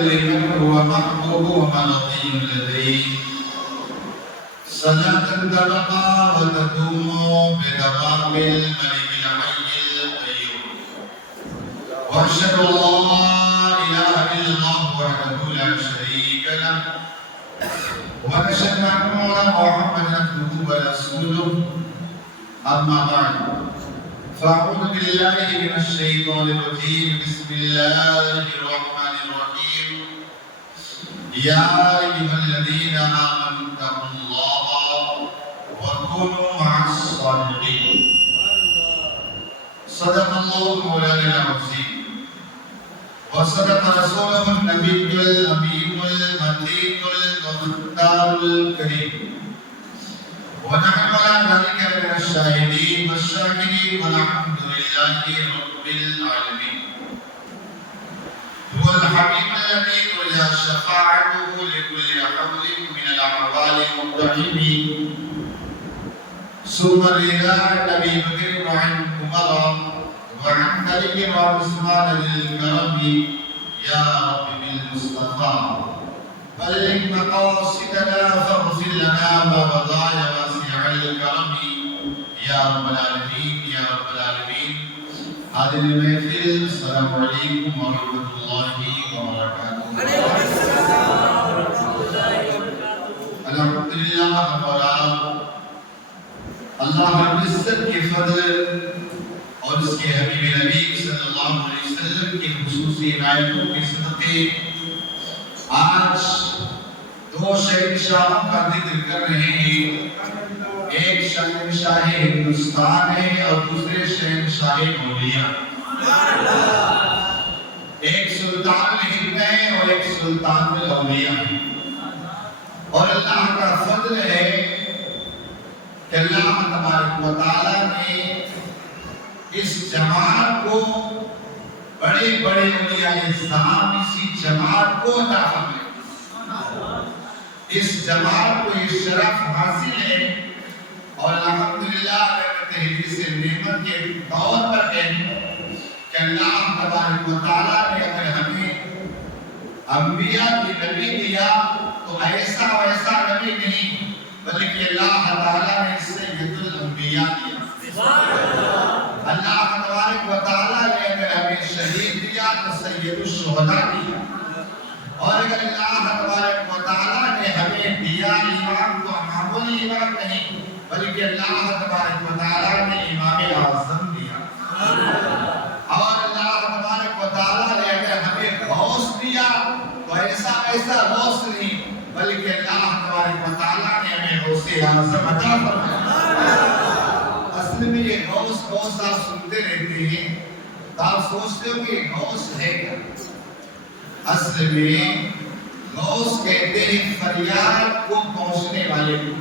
لمن هو محبوب ومرضي لديه صلاة تبقى وتدوم بدوام الملك الحي القيوم وأشهد أن لا إله إلا الله وحده لا شريك له وأشهد أن محمدا عبده ورسوله أما بعد فأعوذ بالله من الشيطان الرجيم بسم الله الرحمن الرحيم يا أيها الذين آمنوا اتقوا الله وكونوا مع الصادقين صدق الله مولانا العظيم وصدق رسوله النبي الأمين المتين المختار الكريم ونحن على ذلك من الشاهدين والشاكرين والحمد لله رب العالمين هو الحبيب الذي ترجى شفاعته لكل حول من الأحوال المقتحمين ثم الرضا عن أبي بكر وعن عمر وعن علي وعثمان للكرم يا رب بالمصطفى بلغ مقاصدنا فاغفر لنا ما مضى يا واسع الكرم يا رب العالمين يا رب العالمين. حاضر المحفل السلام علیکم ورحمۃ اللہ وبرکاتہ. الحمدللہ ہمارا اللہ رب العزت کے فضل اور اس کے حبیب نبی صلی اللہ علیہ وسلم کی خصوصی عنایتوں کے صدقے آج دو شہنشاہوں کا ذکر کر رہے ہیں. ایک شہنشاہ ہندوستان ہے اور دوسرے شہنشاہ اولیاء. ایک سلطان ہند ہے اور ایک سلطان الاولیاء ہے. اور اللہ کا فضل ہے کہ اللہ تبارک و تعالیٰ نے اس جماعت کو بڑے بڑے اولیاء اعظام اسی جماعت کو عطا فرمائے. اس جماعت کو یہ شرف حاصل ہے اور الحمدللہ تحریر سے نعمت کے طور پر ہے کہ اللہ تبارک و تعالیٰ نے اگر ہمیں انبیاء کی نبی دیا تو ایسا ویسا نبی نہیں بلکہ اللہ تعالیٰ نے سید الانبیاء دیا. اللہ تبارک و تعالیٰ نے اگر ہمیں شہید دیا تو سید الشہداء دیا. اور اگر اللہ تبارک و تعالیٰ نے ہمیں دیا امام تو معمولی امام نہیں بلکہ اللہ تبارک و تعالیٰ نے امام اعظم دیا. اور اللہ تبارک و تعالیٰ نے اگر ہمیں غوث دیا تو ایسا ایسا غوث نہیں بلکہ اللہ تبارک و تعالیٰ نے ہمیں غوث اعظم عطا فرمایا. اصل میں یہ غوث غوث آپ سنتے رہتے ہیں تو آپ سوچتے ہو کہ غوث ہے کیا. اصل میں غوث کہتے ہیں فریاد کو پہنچنے والے کو.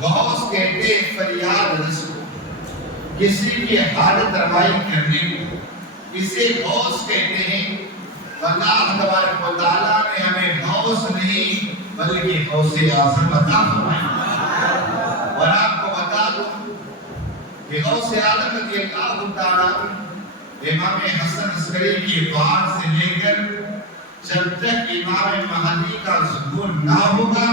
غوث کہتے ہیں فریاد رس کو, کسی کی حالت روائی کرنے کو, اسے غوث کہتے ہیں. اللہ تبارک و تعالیٰ نے ہمیں غوث نہیں بلکہ غوث اعظم عطا فرمایا. اور آپ کو بتا دوں کہ غوث اعظم رضی اللہ تعالیٰ امام حسن عسکری کی بات سے لے کر جب تک امام مہدی کا ظہور نہ ہوگا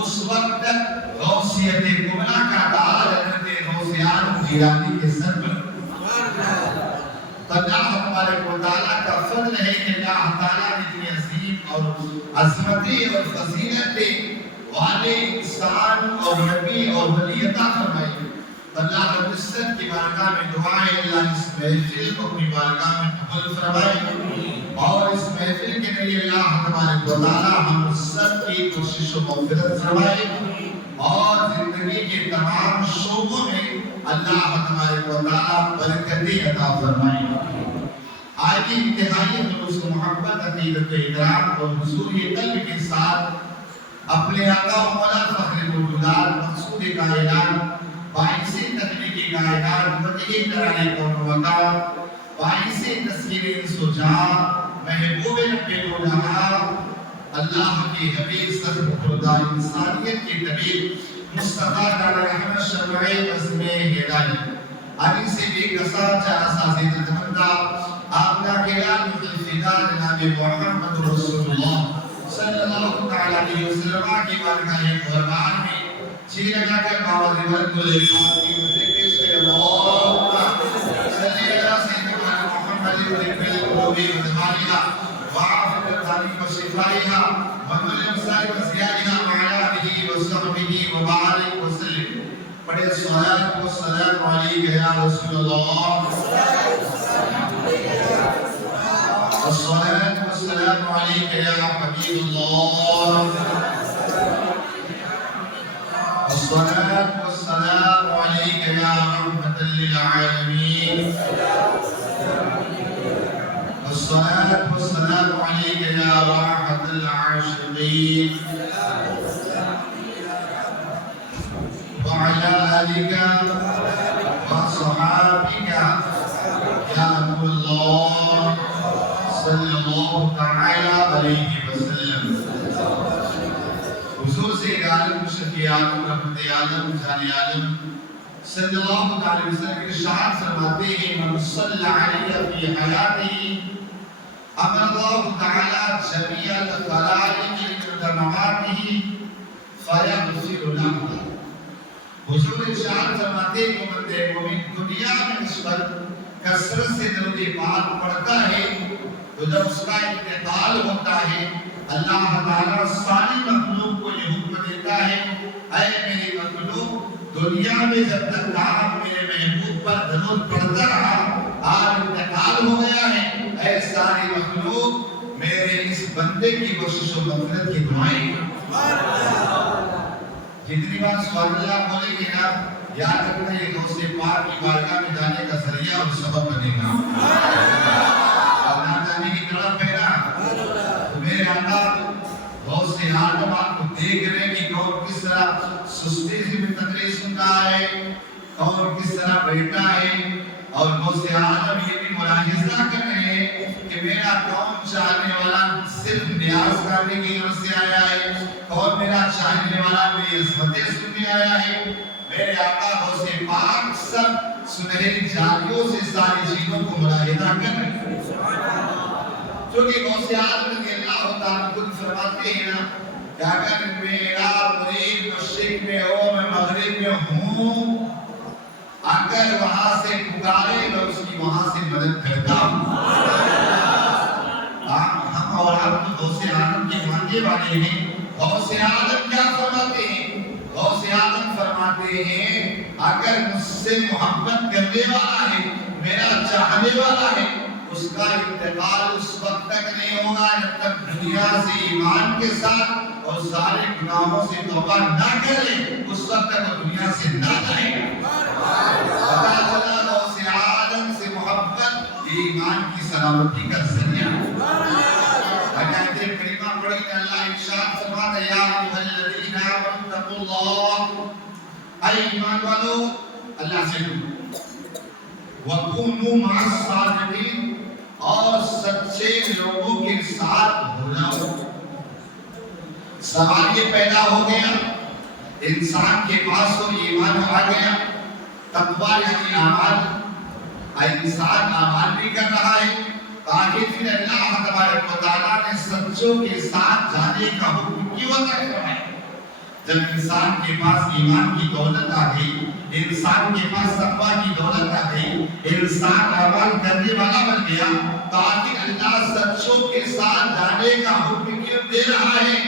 اس وقت تک غوثیت کبریٰ کا دعویٰ حضرت غوث اعظم جیلانی کے سر پر. اللہ تبارک و تعالیٰ کا فضل ہے کہ اللہ تعالیٰ نے اتنی عظیم اور عظمتی اور فضیلت والے انسان اور نبی اور ولی عطا فرمائی. اللہ رب العزت کی بارگاہ میں دعائیں اللہ اس محفل کو اپنی بارگاہ میں قبول فرمائے اور اس محفل کے لیے اللہ تبارک و تعالیٰ ہم سب کی کوشش و مغفرت فرمائے اور زندگی کے تمام شعبوں میں اللہ تبارک و تعالیٰ برکتی عطا فرمائے. آج کی انتہائی خلوص و محبت عقیدت و احترام اور حضور قلب کے ساتھ اپنے آقا و مولا فخر موجودات مقصود کائنات باعث تخلیق کائنات مدعی کرانے کون وقار باعث تسکیر سجا محبوب رب العالمین اللہ کی حبیب صدر خدا انسانیت کی طبیب مصطفیٰ تعالی رحمت شمع عزم ہدایت علی سے بھی قصار چاہ سازی تمنا آپ کا کلام فدا جناب محمد رسول صلی اللہ تعالی علیہ وسلم کی بارگاہ قربان میں چیر لگا کر بابا دیوان کو دیکھا کہ مجھے کس کے اللہ صلی اللہ سیدنا محمد ربی قلوبی وزمانیہ وعافت التعلیم و شفائیہ ومن امسائی و زیادیہ وعلا بھی وصحبہ وبارک وسلم پڑھے صلاة والسلام علیکہ یا رسول اللہ الصلاة والسلام عليك يا حبيب الله الصلاة والسلام عليك يا رحمة للعالمين الصلاة والسلام عليك يا راحة العاشقين وعلى آلك وصحابك يا رب الله صلی اللہ تعالی علیہ وسلم حضور سید عالم شفیع عالم رحمت عالم جان عالم صلی اللہ تعالی وسلم کے ارشاد فرماتے ہیں من صلی علیہ فی حیاتی امر اللہ تعالی جمیع الخلائق لمقدماته فیغفر له حضور ارشاد فرماتے ہیں کہ بندے مومن دنیا میں اس پر کثرت سے درود پاک پڑھتا ہے تو جب اس کا انتقال ہوتا ہے اللہ تعالیٰ ساری مخلوق کو یہ حکم دیتا ہے اے میری مخلوق دنیا میں جب تک آپ میرے محبوب پر درود پڑھتا رہا آج انتقال ہو گیا ہے اے ساری مخلوق میرے اس بندے کی بخشش و مغفرت کی دعائیں جتنی بار سبحان اللہ بولیں گے نا یاد رکھنا یہ دوست پاک کی بارگاہ میں جانے کا ذریعہ اور سبب بنے گا جانے کی طرف ہے نا تو میرے آقا بہت سے آدم آپ کو دیکھ رہے ہیں کہ کون کس طرح سستی سے بھی تقریر سنتا ہے کون کس طرح بیٹھا ہے اور بہت سے آدم یہ بھی ملاحظہ کر رہے ہیں کہ میرا کون چاہنے والا صرف نیاز کرنے کی غرض سے آیا ہے کون میرا چاہنے والا میری عظمتیں سننے آیا ہے میرے آقا بہت سے پاک سب سنہری جالیوں سے ساری چیزوں کو ملاحظہ کر رہے ہیں چونکہ بہت سے آدم رضی اللہ تعالیٰ خود فرماتے ہیں نا کہ اگر میرا مرید مشرق میں ہو میں مغرب میں ہوں اگر وہاں سے پکارے میں اس کی وہاں سے مدد کرتا ہوں ہم اور آپ تو بہت سے آدم کے ماننے والے ہیں بہت سے آدم کیا فرماتے ہیں بہت سے آدم فرماتے ہیں اگر مجھ سے محبت کرنے والا ہے میرا چاہنے والا ہے اس کا انتقال اس وقت تک نہیں ہوگا جب تک دنیا سے ایمان کے ساتھ اور سارے گناہوں سے توبہ نہ کرے اس وقت تک وہ دنیا سے نہ جائے پتہ چلا بہت سے آدم سے محبت ایمان کی سلامتی کا ذریعہ آیات کریمہ پڑھی کہ اللہ ارشاد فرماتا ہے یا ایھا الذین آمنوا اتقوا اللہ اے ایمان والو اللہ سے وَكُونُوا مَعَ الصَّادِقِينَ اور سچے لوگوں کے ساتھ ہو جاؤ سوال یہ پیدا ہو گیا انسان کے پاس تو ایمان آ گیا تقوی یعنی اعمال انسان اعمال بھی کر رہا ہے تاکہ پھر اللہ تبارک و تعالیٰ نے سچوں کے ساتھ جانے کا حکم کیوں عطا فرمایا جب انسان کے پاس ایمان کی دولت آ گئی انسان کے پاس تقوی کی دولت آ گئی انسان اعمال کرنے والا بن گیا تاکہ اللہ سچوں کے ساتھ جانے کا حکم کیوں دے رہا ہے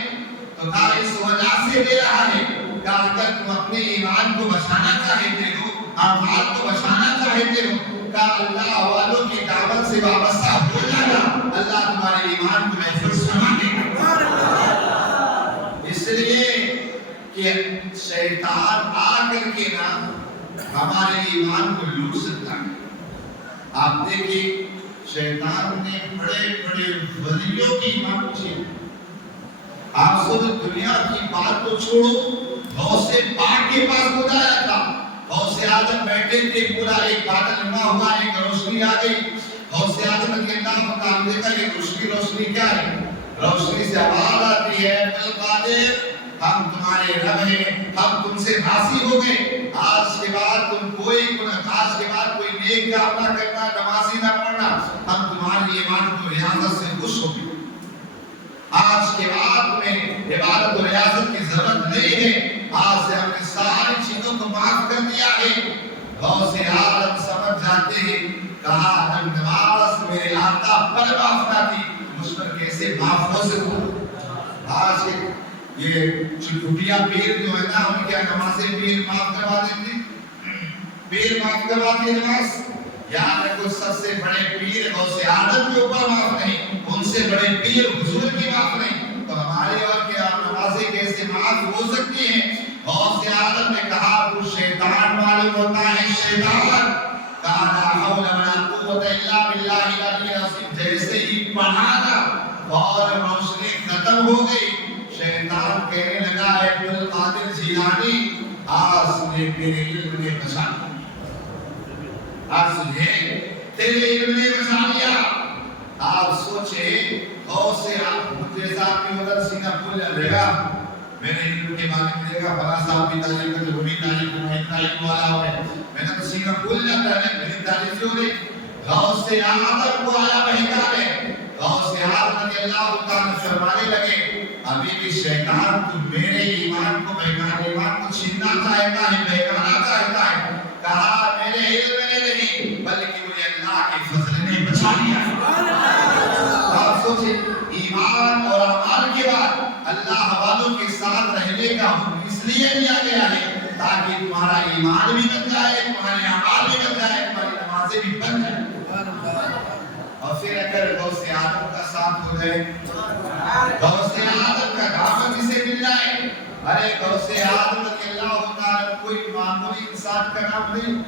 تو کہا اس وجہ سے دے رہا ہے کہ اگر تم اپنے ایمان کو بچانا چاہتے ہو اعمال کو بچانا چاہتے ہو کہ اللہ والوں کی دعوت سے وابستہ ہو جانا اللہ تمہارے ایمان کو محفوظ فرما دے گا اس لیے کہ شیطان آ کر کے نا ہمارے ایمان کو لوٹ سکتا ہے آپ دیکھیں شیطان نے بڑے بڑے ولیوں کی ایمان پوچھی آپ سب دنیا کی بات کو چھوڑو بہت سے پاک کے پاس بتایا تھا بہت سے آدم بیٹھے تھے پورا ایک بادل نما ہوا ایک روشنی آ گئی بہت سے آدم رضی اللہ مقام دیکھا یہ روشنی کیا ہے روشنی سے آواز آتی ہے بالقادر ہم تمہارے رب ہیں ہم تم سے راضی ہو گئے آج کے بعد تم آج کے بعد کوئی نیک کام نہ کرنا نمازی نہ پڑھنا ہم تمہاری ایمان کو ریاضت سے خوش ہو گئے آج کے بعد کر دیا ہے۔ غوث عالم سمجھ جاتے ہیں، کہا جب نماز میرے آقا پر معاف نہ تھی، مجھ پر کیسے معاف ہو سکتا؟ آج یہ چٹوٹیا پیر جو ہے نا، ہم کیا نمازیں پیر معاف کروا دیتے؟ پیر معاف کرواتے نماز؟ یاد رکھو سب سے بڑے پیر غوث عالم کے اوپر معاف نہیں، ان سے بڑے پیر حضور کی معاف نہیں، تو ہمارے اور کیا نمازیں کیسے معاف ہو سکتی ہیں؟ غوث عالم نے کہا تو شیطان معلوم ہوتا ہے، شیطان کہا لا حول ولا قوت الا باللہ العلی العظیم، جیسے ہی پڑھا نا اور روشنی ختم ہو گئی، شیطان کہنے لگا اے عبد القادر جیلانی، آج نے میرے علم نے بچا لیا، آج نے تیرے علم نے بچا لیا۔ آپ سوچے غوث عالم مجھے ذات میں ادھر سینہ پھول لے گا، میرے علم کے بارے میں دیکھا فلاں صاحب کی تعلیم کرتے ہوئی تعلیم والا ہوئے، میں نے تو سینہ پھول جاتا ہے میری تعلیم سے ہو رہی۔ غوث عالم کو آیا بہکانے، غوث عالم رضی اللہ تعالیٰ فرمانے لگے ابھی بھی شیطان تو میرے ایمان کو بہکانے، ایمان کو چھیننا چاہتا ہے، بہکانا چاہتا ہے۔ کہا میرے علم نے نہیں بلکہ مجھے اللہ کے فضل نے بچا لیا۔ آپ سوچیں ایمان اور اعمال کے بعد اللہ والوں کے ساتھ رہنے کا حکم اس لیے دیا گیا ہے تاکہ تمہارا ایمان بھی بن جائے، تمہارے اعمال بھی بن جائے، تمہاری نمازیں بھی بن جائیں۔ اور پھر اگر غوث عالم کا ساتھ ہو جائے، غوث عالم کا دعوت اسے مل جائے، ارے غوث عالم رضی اللہ تعالیٰ کوئی معمولی انسان کا نام نہیں،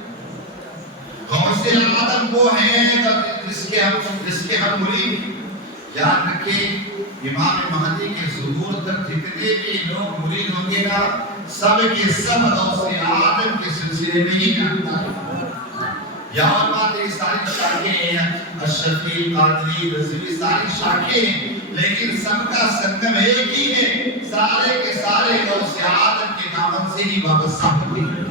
غوث عالم وہ ہیں جس کے ہم مرید۔ یاد رکھیں امام مہدی کے ظہور تک جتنے بھی لوگ مرید ہوں گے نا، سب کے سب غوث عالم کے سلسلے میں ہی جانتا ہے۔ یہاں بات یہ ساری شاخیں ہیں، اشرفی، قادری، رضوی، ساری شاخیں ہیں، لیکن سب کا سنگم ایک ہی ہے، سارے کے سارے غوث عالم کے دامن سے ہی وابستہ ہوتے ہیں،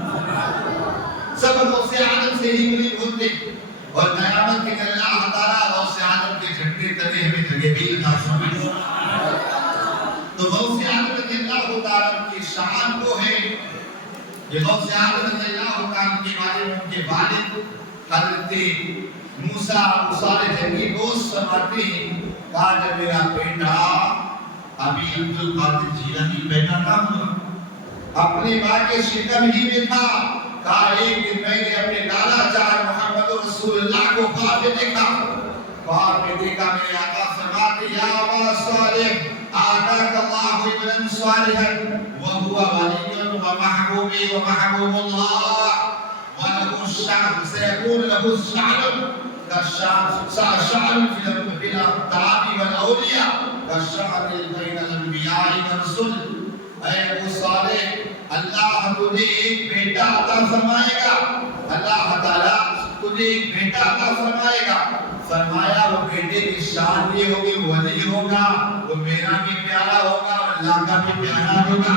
سب غوث عالم سے ہی مرید ہوتے ہیں۔ اور قیامت کے دن اللہ تعالیٰ غوث عالم کے جھنڈے تلے ہمیں جگہ بھی عطا فرمائے۔ تو غوث عالم رضی اللہ تعالیٰ کی شان کو ہے، یہ غوث عالم رضی اللہ تعالیٰ کے بارے میں ان کے والد حضرت موسیٰ صالح جنگی دوست فرماتے ہیں، کہا جب میرا بیٹا ابھی عبد القادر جیلانی پیدا نہ ہوا، اپنی ماں کے شکم ہی میں تھا، کہا ایک دن میں نے اپنے دادا جان محمد رسول اللہ کو خواب میں دیکھا، خواب میں دیکھا میرے آقا فرماتے یا ابا صالح آتاک اللہ ابن صالحا وہو ولی ومحبوب ومحبوب اللہ وله الشعب سيكون له الشعب كالشعب في الأقطاب والأولياء كالشعب بين الأنبياء والرسل۔ اے ابو صالح اللہ تجھے ایک بیٹا عطا فرمائے گا، اللہ تعالیٰ تجھے ایک بیٹا عطا فرمائے گا۔ فرمایا وہ بیٹے کی شان یہ ہوگی ولی ہوگا، وہ میرا بھی پیارا ہوگا اور اللہ کا بھی پیارا ہوگا۔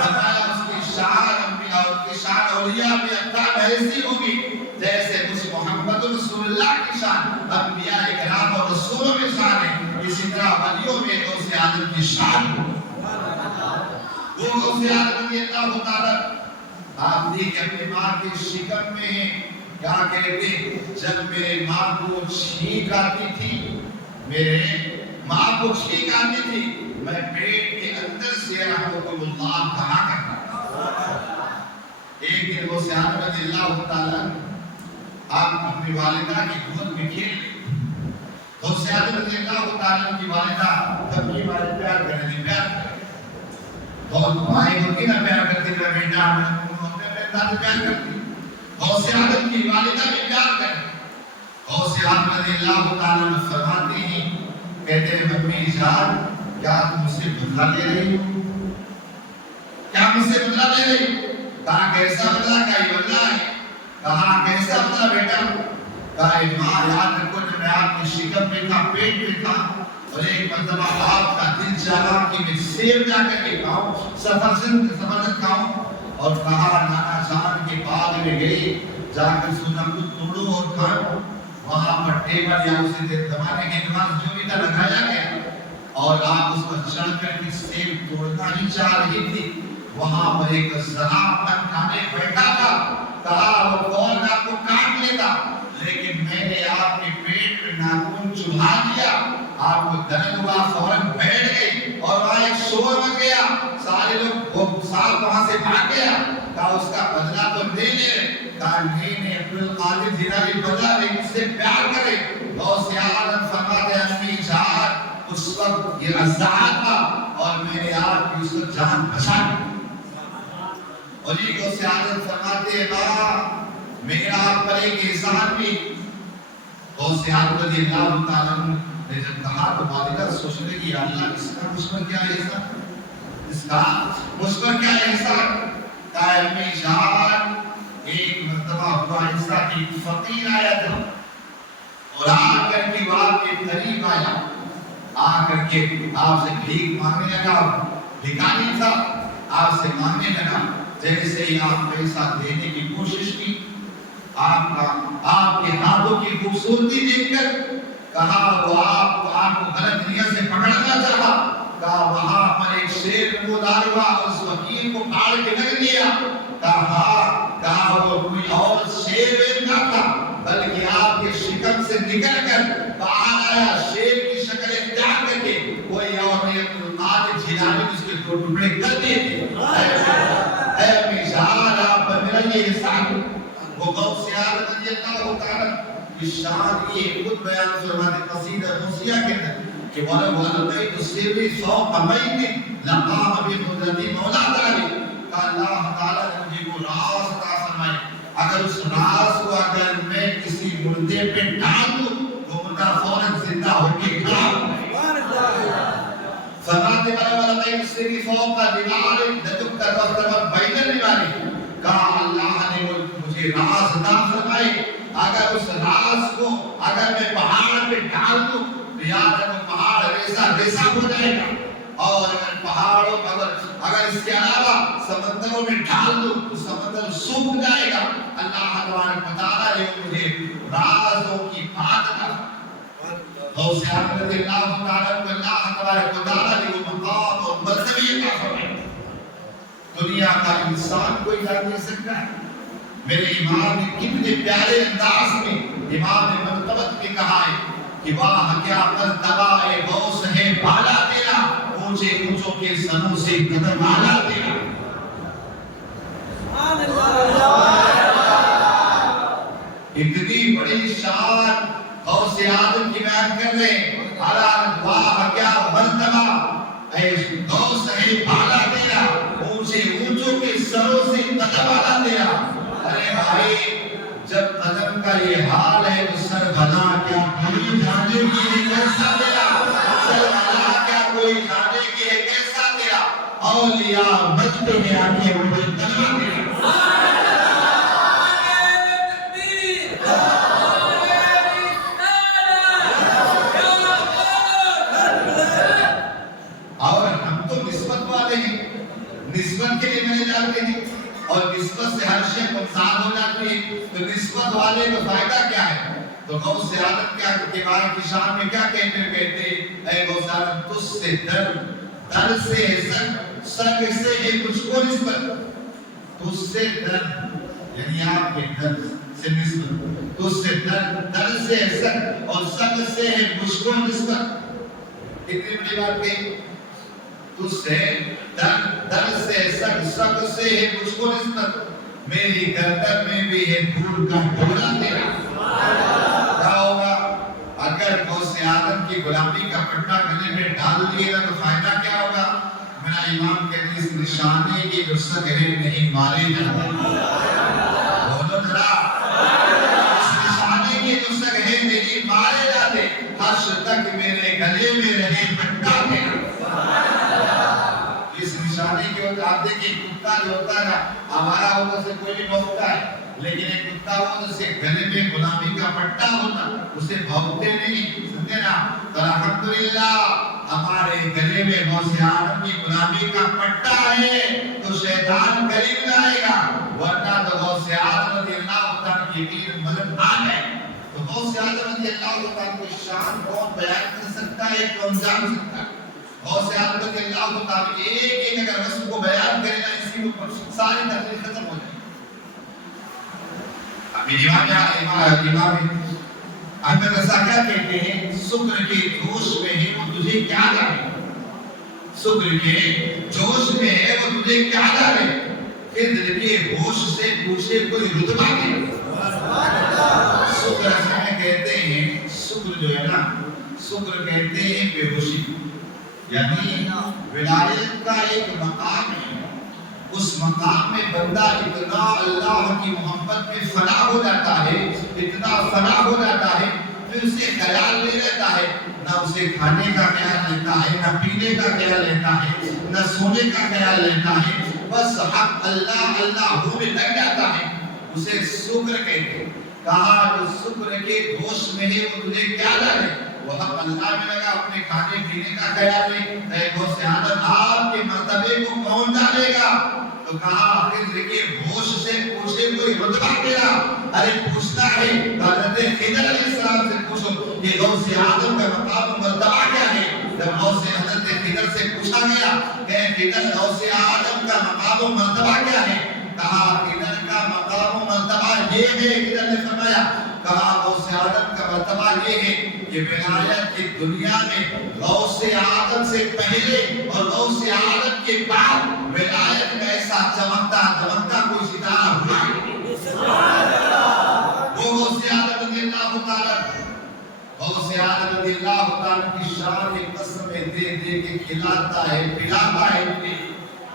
فرمایا اس کی شان انبیاء اور کی شان اولیاء بھی اقدام ایسی ہوگی جیسے اس محمد رسول اللہ کی شان انبیاء اکرام اور رسولوں میں شان ہے، اسی طرح ولیوں میں غوث عالم کی شان ہے۔ وہ غوث عالم رضی اللہ تعالیٰ آپ دیکھ اپنی ماں کے شکم میں ہیں، کیا کہتے جب میرے ماں کو چھینک آتی تھی، میرے ماں کو چھینک آتی تھی، میں پیٹ کے اندر سے رحمت اللہ کہا کرتا۔ ایک دن غوث عالم رضی اللہ تعالیٰ آپ اپنی والدہ کی گود میں کھیل رہے، غوث عالم رضی اللہ تعالیٰ کی والدہ تب کی والد پیار کرنے پیار کرنے بہت بھائی ہوتی نا پیار کرتی میرا بیٹا پیار کرتی، غوث عالم کی والدہ بھی پیار کرتی۔ غوث عالم رضی اللہ تعالیٰ فرماتے ہیں، کہتے ہیں ممی جان کیا تم مجھ سے بدلہ لے رہی ہو؟ کیا مجھ سے بدلہ لے رہی ہو؟ کہا کیسا بدلہ؟ کہا یہ بدلہ ہے۔ کہا کیسا بدلہ بیٹا؟ کہا ماں یاد رکھو جب میں آپ کی شکم میں تھا، پیٹ میں تھا، اور ایک مرتبہ آپ کا دل چاہا کہ میں سیب جا کر کے کھاؤں، سفرزند کھاؤں، اور کہا نانا جان کے باغ میں گئی، جا کر سونا کو توڑو اور کھاؤ۔ وہاں پر ٹیبل یا اسے زمانے کے نماز جو بھی تھا لگایا گیا، اور آپ اس پر چڑھ کر کے سیب توڑنا ہی چاہ رہی تھی، وہاں پر ایک زنا اپنا کھانے بیٹھا تھا، کہا وہ فوراً آپ کو کاٹ لیتا، لیکن میں نے آپ کے پیٹ میں ناخن چبھا دیا، آپ کو درد ہوا، فوراً بیٹھ گئی اور وہاں ایک شور مچ گیا، سارے لوگ وہ صاحب وہاں سے بھاگ گیا، کہا اس کا بدلہ تو لے لے، کہا نہیں عبدالقادر جیلانی بدلہ لے، اس سے پیار کرے، غوث اعظم فرماتے ہیں امی جان اس وقت یہ ازدہا تھا اور میں نے آپ کی اس وقت جان بچا دی، اور یہ غوث اعظم فرماتے ہیں میرا آپ پر ایک احسان بھی، غوث اعظم رضی اللہ تعالیٰ نے جب کہا تو والدہ سوچنے کی اللہ اس کا مجھ پر کیا احسان، اس کا مجھ پر کیا احسان، کہا امی جان ایک مرتبہ ہوا ایسا کہ فقیر آیا تھا اور آ کر کے وہ آپ کے قریب آیا، آ کر کے آپ سے بھیک مانگنے لگا، بھکاری تھا، آپ سے مانگنے لگا، جیسے ہی آپ پیسہ دینے کی کوشش کی، آپ کے ہاتھوں کی خوبصورتی دیکھ کر کہا وہ آپ کو غلط نیت سے پکڑنا چاہا، کہا وہاں پر ایک شیر نمودار ہوا، اس فقیر کو پھاڑ کے رکھ دیا، کہا وہ کوئی اور شیر نہ تھا بلکہ آپ کے شکم سے نکل کر باہر آیا، شیر کی شکل اختیار کر کے کوئی اور نہیں عبدالقادر جیلانی نے اس کے دو ٹکڑے کر دیے اے امی جان آپ پر میرا یہ احسان، وہ غوث اعظم رضی اللہ تعالیٰ کی شان یہ خود بیان فرماتے قصیدہ موسیٰ کے اندر کہ وَلَوْ أَلْقَيْتُ السِّرِّ فَوْقَ مَيْتٍ لَقَامَ بِقُدْرَتِ مولا تعالی، کہ اللہ تعالیٰ نے مجھے وہ راز عطا فرمائے، اگر اس راز کو اگر میں کسی مردے پہ ڈال دوں وہ مردہ فوراً زندہ ہو کے کھڑا فرماتے وَلَوْ السِّرِّ فَوْقَ دِمَارٍ لَتُكْتَبَ وَتَبَ بَيْنَ الْجِبَالِ، کہا اللہ نے مجھے راز عطا فرمائے، اگر اس راز کو اگر میں پہاڑ پہ ڈال دوں تو یاد ہے وہ پہاڑ ریسا ہو جائے گا، اور اگر پہاڑوں اگر اس کے علاوہ سمندروں میں ڈال دوں تو سمندر سوکھ جائے گا، اللہ تبارک و تعالیٰ نے مجھے رازوں کی بات کا غوث اعظم رضی اللہ تعالیٰ کو اللہ تبارک و تعالیٰ نے وہ مقام اور مرتبہ عطا فرمائے، دنیا کا انسان کوئی جان نہیں سکتا ہے۔ میرے امام نے کتنے پیارے انداز میں امام نے مرتبت میں کہا ہے کہ واہ کیا مرتبہ اے غوث ہے بالا تیرا، اونچے اونچوں کے سنوں سے قدم آلا تیرا، اتنی بڑی شان غوث اعظم کی بیان کر رہے ہیں، واہ کیا مرتبہ اے غوث ہے بالا تیرا، اونچے اونچوں کے سنوں سے قدم آلا تیرا۔ ارے بھائی جب قدم کا یہ حال ہے تو سر بنا کیا کوئی جانے کی ہے کیسا تیرا، سر بنا کیا کوئی جانے کی ہے کیسا تیرا، اولیاء مجد میں آنے ہوئے قدم تیرا۔ اور ہم تو نسبت والے ہیں، نسبت کے لیے میں جانتے ہیں اور نسبت سے ہر شے ممتاز ہو جاتی ہے، تو نسبت والے کا فائدہ کیا ہے؟ تو غوث اعظم کیا کے بارے کی شان میں کیا کہتے اے غوث اعظم تجھ سے در سے سنگ سے ہے مجھ کو نسبت، تجھ سے در یعنی آپ کے در سے نسبت، تجھ سے در سے سنگ اور سنگ سے ہے مجھ کو نسبت، اتنی بڑی بات کہی، تجھ سے در سے سنگ سے ہے مجھ کو نسبت، میری گردن میں بھی ہے پھول کا ٹولا تیرا۔ کیا ہوگا اگر غوث اعظم کی غلامی کا پٹا گلے میں ڈال دیے گا تو فائدہ کیا ہوگا؟ میرا امام کہتے ہیں اس نشانے کی جو سگرے نہیں مارے جاتے، بولو ذرا، اس نشانے کی جو سگرے نہیں مارے جاتے، حشر تک میرے گلے میں رہے پٹا تیرا۔ اس نشانے کی وقت آپ دیکھیں کتا جو ہوتا ہے نا، ہمارا ہوتا سے کوئی بھی بھوکتا ہے، لیکن ایک کتا ہوتا جس کے گلے میں غلامی کا پٹا ہوتا اسے بھوکتے نہیں، سمجھے نا؟ تو الحمدللہ ہمارے گلے میں غوث اعظم کی غلامی کا پٹا ہے تو شیطان قریب نہ آئے گا، ورنہ تو غوث اعظم رضی اللہ تعالیٰ کی یقین مدد آ جائے۔ تو غوث اعظم رضی اللہ تعالیٰ کی شان کون بیان کر سکتا ہے، کون جان سکتا ہے؟ غوث اعظم رضی اللہ تعالیٰ کے ایک اگر رسم کو بیان کرے نا اسی کے اوپر ساری تقریر ختم ہو جائے. ابھی امام احمد رضا کیا کہتے ہیں؟ شکر کے جوش میں ہے وہ تجھے کیا جانے، شکر کے جوش میں ہے وہ تجھے کیا جانے، خضر کے ہوش سے پوچھے کوئی رتبہ نہیں. شکر میں کہتے ہیں، شکر جو ہے نا، شکر کہتے ہیں بے ہوشی، یعنی ولایت کا ایک مقام ہے، اس مقام میں بندہ اتنا اللہ کی محبت میں فنا ہو جاتا ہے، اتنا فنا ہو جاتا ہے کہ اسے خیال نہیں رہتا ہے، نہ اسے کھانے کا خیال رہتا ہے، نہ پینے کا خیال رہتا ہے، نہ سونے کا خیال رہتا ہے، بس حق اللہ اللہ ہونے لگ جاتا ہے. اسے شکر کہتے ہیں. کہا جو شکر کے گوشت میں ہے وہ تجھے کیا جانے، وہ حق اللہ میں لگا، اپنے کھانے پینے کا خیال نہیں. اے غوث اعظم آپ کے مرتبے کو کون جانے گا؟ تو کہا خضر کے گوشت سے پوچھے کوئی رتبہ تیرا. ارے پوچھنا ہے حضرت خضر علیہ السلام سے پوچھو کہ غوث اعظم کا مقام و مرتبہ کیا ہے. جب غوث حضرت خضر سے پوچھا گیا کہ خضر غوث اعظم کا مقام و مرتبہ کیا ہے، کہا خضر کا مقام و مرتبہ یہ ہے. خضر نے فرمایا، کہا غوث اعظم کا مرتبہ یہ ہے کہ ولایت کی دنیا میں غوث اعظم سے پہلے اور غوث اعظم کے بعد ولایت میں ایسا چمکتا دمکتا کوئی ستارہ ہوا ہے. سبحان اللہ. وہ غوث اعظم رضی اللہ تعالیٰ، غوث اعظم رضی اللہ تعالیٰ کی شان ایک قسم دے دے کے کھلاتا ہے پلاتا ہے.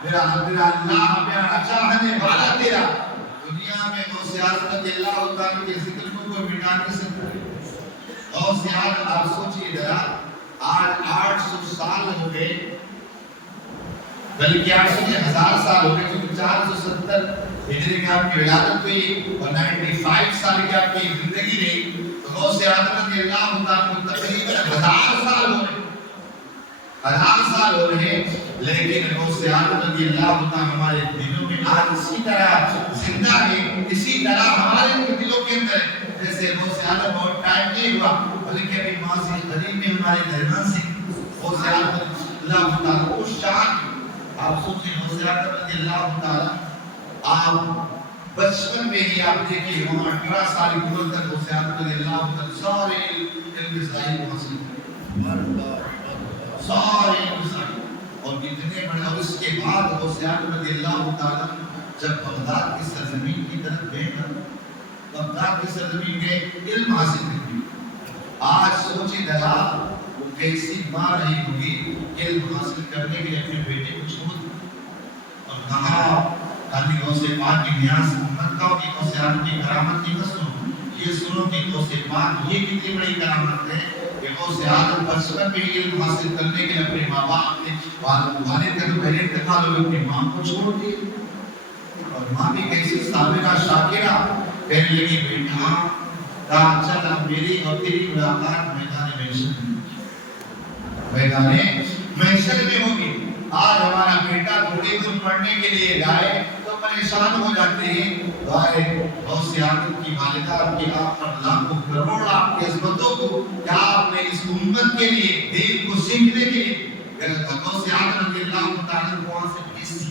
میرا اللہ میرا چاہنے والا تیرا. دنیا میں غوث اعظم رضی اللہ تعالیٰ کے ذکر کو کوئی مٹا نہیں سکتا. غوث اعظم آپ سوچئے ذرا، آج 800 سال ہو گئے، بلکہ 800 سال ہو گئے، کیونکہ 470 ہجری میں آپ کی ولادت ہوئی اور 95 سال کی آپ کی زندگی رہی. تو غوث اعظم رضی اللہ تعالیٰ کو تقریباً 1000 سال ہو رہے، 1000 سال ہو رہے، لیکن غوث اعظم رضی اللہ تعالیٰ ہمارے دلوں میں آج اسی طرح زندہ ہے، اسی طرح ہمارے دلوں کے اندر جیسے غوث اعظم بہت ٹائم نہیں ہوا، بلکہ ابھی ماضی قریب میں ہمارے درمیان سے غوث اعظم اللہ تعالیٰ کو شان. آپ سوچیں غوث اعظم رضی اللہ تعالیٰ، آپ بچپن میں ہی آپ دیکھیں وہاں 18 سال کی عمر تک غوث اعظم رضی اللہ تعالیٰ سارے علم ظاہر کو حاصل کریں، سارے علم ظاہر. اور کتنے بڑے، اور اس کے بعد غوث اعظم رضی اللہ تعالیٰ جب بغداد کی سرزمین کی طرف گئے، بغداد کی سرزمین کے علم حاصل کریں. آج سوچی ذرا وہ کیسی ماں رہی ہوگی علم حاصل کرنے کے لیے اپنے بیٹے کو چھوڑ اور کہا تاکہ غوث پاک کی نیاز مت کہو کہ غوث اعظم کی کرامت کی مت سنو، یہ سنو کہ غوث پاک یہ کتنی بڑی کرامت ہے کہ غوث اعظم بچپن میں علم حاصل کرنے کے لیے اپنے ماں باپ اپنے والد کا تو پہلے انتقال ہو اپنی ماں کو چھوڑ دی. اور ماں بھی کیسی صابرہ شاکرہ، کہنے لگی بیٹا کہا چل اب میری اور تیری ملاقات میدان محشر میں ہوگی. آج ہمارا بیٹا تھوڑی دور پڑھنے کے لیے جائے تو پریشان ہو جاتے ہیں. غوث اعظم کی والدہ کی آپ پر لاکھوں کروڑ آپ کی عظمتوں کو کیا آپ نے اس امت کے لیے دین کو سیکھنے کے لیے غوث اعظم رضی اللہ تعالیٰ کو وہاں سے بھیجی.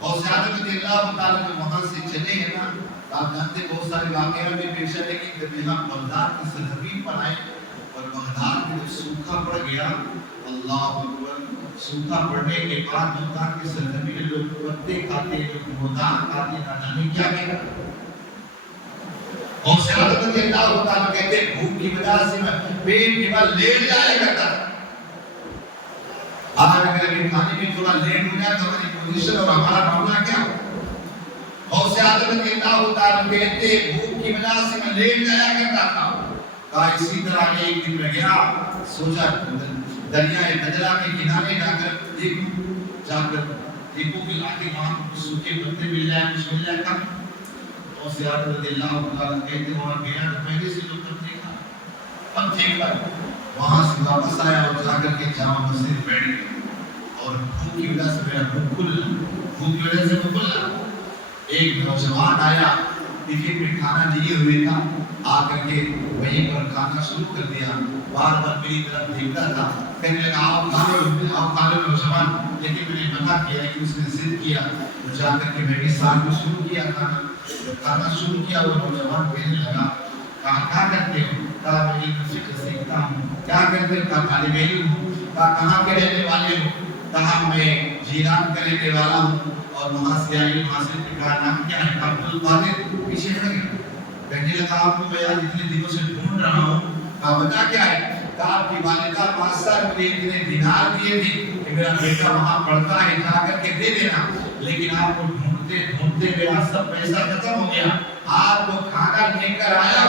غوث اعظم رضی اللہ تعالیٰ نے وہاں سے چلے گئے نا، آپ جانتے بہت سارے واقعات میں پیش ہے کہ جب یہاں بغداد کی سرزمین پر آئے اور بغداد میں جب سوکھا پڑ گیا، اللہ اکبر، سوکھا پڑنے کے بعد بغداد کی سرزمین میں لوگ پتے کھاتے، لوگ مردار کھاتے، نہ جانے کیا کہنا. غوث اعظم رضی اللہ تعالیٰ کہتے ہیں بھوک کی وجہ سے میں پیٹ کے بعد لیٹ جایا کرتا تھا. آج اگر ابھی کھانے میں تھوڑا لیٹ ہو جائے تو ہماری پوزیشن اور ہمارا معاملہ کیا ہو. غوث اعظم رضی اللہ تعالیٰ کہتے ہیں بھوک کی وجہ سے میں لیٹ جایا کرتا تھا. کہا اسی طرح ایک دن میں گیا، سوچا دریائے دجلہ کے کنارے جا کر دیکھوں کہ آگے وہاں کچھ سوکھے پتے مل جائے، کچھ مل جائے. کم غوث اعظم رضی اللہ تعالیٰ کہتے ہیں وہاں گیا تو پہلے سے لوگ پتے کھا اب دیکھ کر وہاں سے واپس آیا اور جا کر کے جامع مسجد بیٹھ گیا. اور بھوک کی وجہ سے میرا بھوک کی وجہ سے بھوکلا. ایک نوجوان آیا، ٹفن میں کھانا لیے ہوئے تھا، آ کر کے وہیں پر کھانا شروع کر دیا. بار بار میری طرف دیکھتا تھا، کہنے لگا لیکن میں نے منع کیا کہ اس نے ضد کیا تو جا کر کے میں بھی ساتھ میں شروع کیا کھانا شروع کیا. وہ نوجوان کہنے لگا کہا کیا کرتے ہو؟ کہا میں علم فقہ سیکھتا ہوں. کیا کرتے ہو؟ کہا طالب علم ہوں. کہا کہاں کے رہنے والے ہو؟ کہا میں جیلان کا رہنے والا ہوں اور وہاں سے علم حاصل کیا. کہا نام کیا ہے؟ عبد القادر. پیچھے ہٹ گیا. کہنے لگا آپ کو میں اتنے دنوں سے ڈھونڈ رہا ہوں. کہا بتا کیا ہے؟ کہا آپ کی والدہ 5 سال مجھے اتنے دینار دیے تھے کہ میرا بیٹا وہاں پڑھتا ہے جا کر کے دے دینا. لیکن آپ کو ڈھونڈتے ڈھونڈتے میرا سب پیسہ ختم ہو گیا. آپ کو کھانا لے کر آیا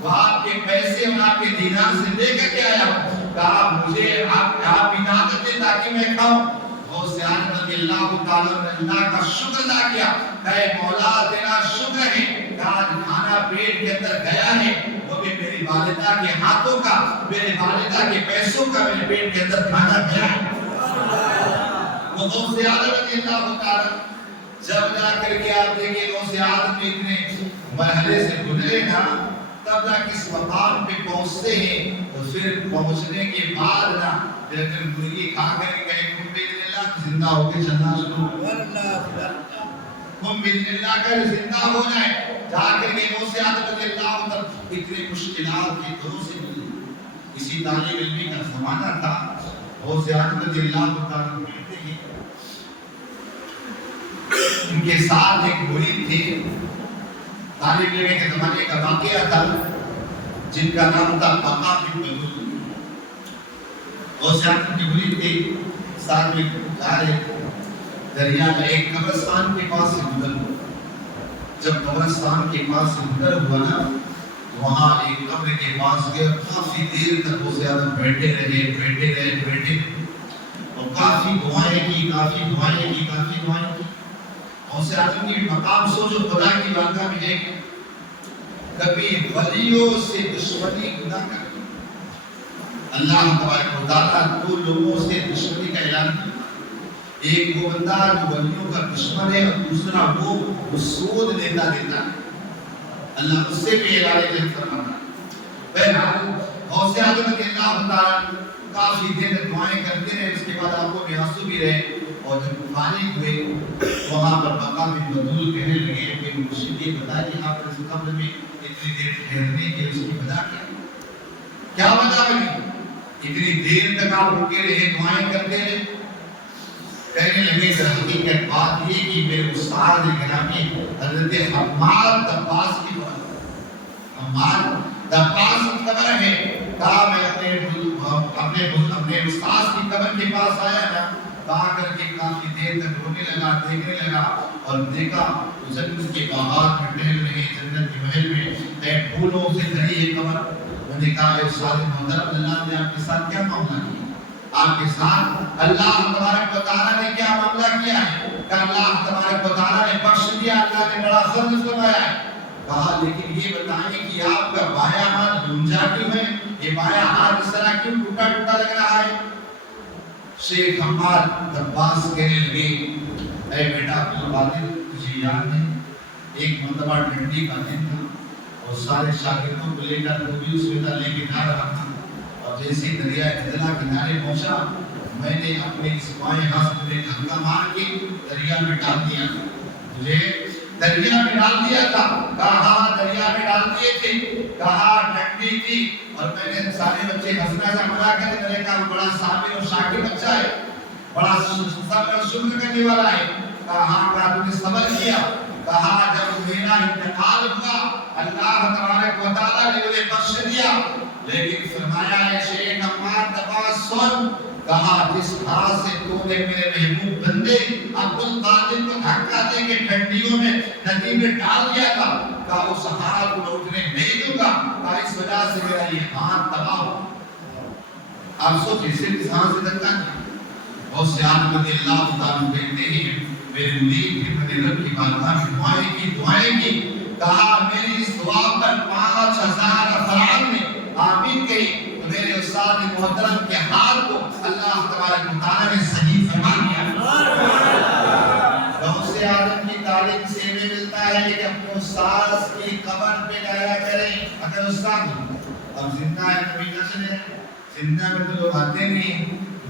وہ آپ کے پیسے اور آپ کے دینار سے لے کر کے آیا. کہا مجھے آپ اجازت دیں تاکہ میں کھاؤں. اور سیاد رضی اللہ تعالیٰ نے اللہ کا شکر ادا کیا. اے مولا تیرا شکر ہے کہ آج کھانا پیٹ کے اندر گیا ہے وہ بھی میری والدہ کے ہاتھوں کا, میری والدہ کے پیسوں کا میرے پیٹ کے اندر کھانا گیا ہے. وہ غوث اعظم رضی اللہ تعالیٰ جب جا کر کے آپ دیکھیں غوث اعظم میں اتنے مرحلے سے گزرے نا تب جا کس مقام پہ پہنچتے ہیں. تو پھر پہنچنے کے بعد نا پھر مرغی کھا کر کے کہیں کم بین اللہ زندہ ہو کے چلنا شروع کم بین اللہ کر زندہ ہو جائے. جا کر کے غوث اعظم رضی اللہ تک اتنے مشکلات کے دور سے گزرے. اسی طالب علمی کا زمانہ تھا. غوث اعظم رضی اللہ تعالیٰ کہتے ہیں ان کے ساتھ ایک مرید تھے. طالب علم کے زمانے کا واقعہ تھا جن کا نام تھا بقا بن بدول. غوث اعظم کے مرید تھے. ساتھ میں جارے دریا میں ایک قبرستان کے پاس سے گزر ہوا. جب قبرستان کے پاس سے گزر ہوا نا وہاں ایک قبر کے پاس گیا. کافی دیر تک غوث اعظم بیٹھے رہے اور کافی دعائیں کی. غوث اعظم کی مقام سوچو خدا کی بارگاہ میں ہے کبھی ولیوں سے دشمنی نہ کر. اللہ تبارک و تعالیٰ دو لوگوں سے دشمنی کا اعلان کیا. ایک وہ بندہ جو ولیوں کا دشمن ہے اور دوسرا وہ سود لیتا ہے. اللہ اس سے بھی اعلان فرماتا. بہرحال غوث اعظم رضی اللہ تعالیٰ کافی دیر دعائیں کرتے رہے. اس کے بعد آپ کو آنسو بھی رہے اور جب فارغ ہوئے وہاں پر بقا بن بدول کہنے لگے کہ مجھے یہ بتا کہ آپ اس قبر میں اتنی دیر ٹھہرنے کی اس کی وجہ کیا وجہ بنی؟ اتنی دیر تک آپ رکے رہے دعائیں کرتے رہے. کہنے لگے در حقیقت بات یہ کہ میرے استاد گرامی حضرت حماد دباس کی قبر ہے. کہا میں اپنے استاد کی قبر کے پاس آیا نا کہا کر کے کافی دیر تک رونے لگا دیکھنے لگا اور دیکھا جنت کے باغات میں ٹہل رہے جنت کے محل میں اے پھولوں سے بھری یہ قبر. میں نے کہا اے استاد محترم اللہ نے آپ کے ساتھ کیا معاملہ کیا؟ آپ کے ساتھ اللہ تبارک و تعالیٰ نے کیا معاملہ کیا ہے؟ کہ اللہ تبارک و تعالیٰ نے بخش دیا, اللہ نے بڑا فضل فرمایا ہے. کہا لیکن یہ بتائیں کہ آپ کا بایاں ہاتھ گونجا کیوں ہے؟ یہ بایاں ہاتھ اس طرح کیوں ٹوٹا ٹوٹا لگ رہا ہے؟ شیخ حماد دباس کہنے لگے اے بیٹا عبدالقادر تجھے یاد ہے ایک مرتبہ ٹھنڈی کا دن تھا اور سارے شاگردوں کو لے کر وہ بھی اس میں لے کے جا رہا تھا. اور جیسے دریا ادلا کنارے پہنچا میں نے اپنے اس بائیں ہاتھ میں دھکا مار کے دریا میں ڈال دیا. مجھے دریا میں ڈال دیا تھا. کہا دریا میں ڈال دیے تھے. کہا ٹھنڈی تھی اور میں نے سارے بچے ہنسنا سا منع کر میں نے کہا بڑا صابر اور شاکر بچہ ہے, بڑا صبر اور شکر کرنے والا ہے. کہا تم نے صبر کیا. کہا جب میرا انتقال ہوا اللہ تبارک و تعالیٰ نے مجھے بخش دیا. لیکن فرمایا ہے شیخ حماد دباس سن. کہا جس ہاتھ سے تو نے میرے محبوب بندے عبدالقادر کو دھکا دے کے ٹھنڈیوں میں ندی میں ڈال دیا تھا, کہا اس ہاتھ کو اٹھنے نہیں دوں گا. کہا اس وجہ سے میرا یہ ہاتھ تباہ ہو. آپ سوچیں صرف اس ہاتھ سے دھکا نہیں. اور سیاد رضی اللہ تعالیٰ کہتے ہیں میرے مرید نے میرے رب کی بارگاہ میں دعائیں کی. کہا میری اس دعا پر 5000 افراد نے آمین کہی. میرے استاد محترم کے حال کو اللہ تبارک و تعالیٰ نے صحیح فرما دیا. غوث اعظم کی تعلیم سے ہمیں ملتا ہے کہ اپنے استاد کی قبر پہ جایا کریں. اگر استاد اب زندہ ہے تو بھی نہ چلے, زندہ میں تو لوگ آتے نہیں,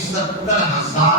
70,000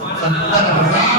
70,000,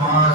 5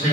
6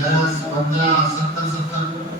10 15 70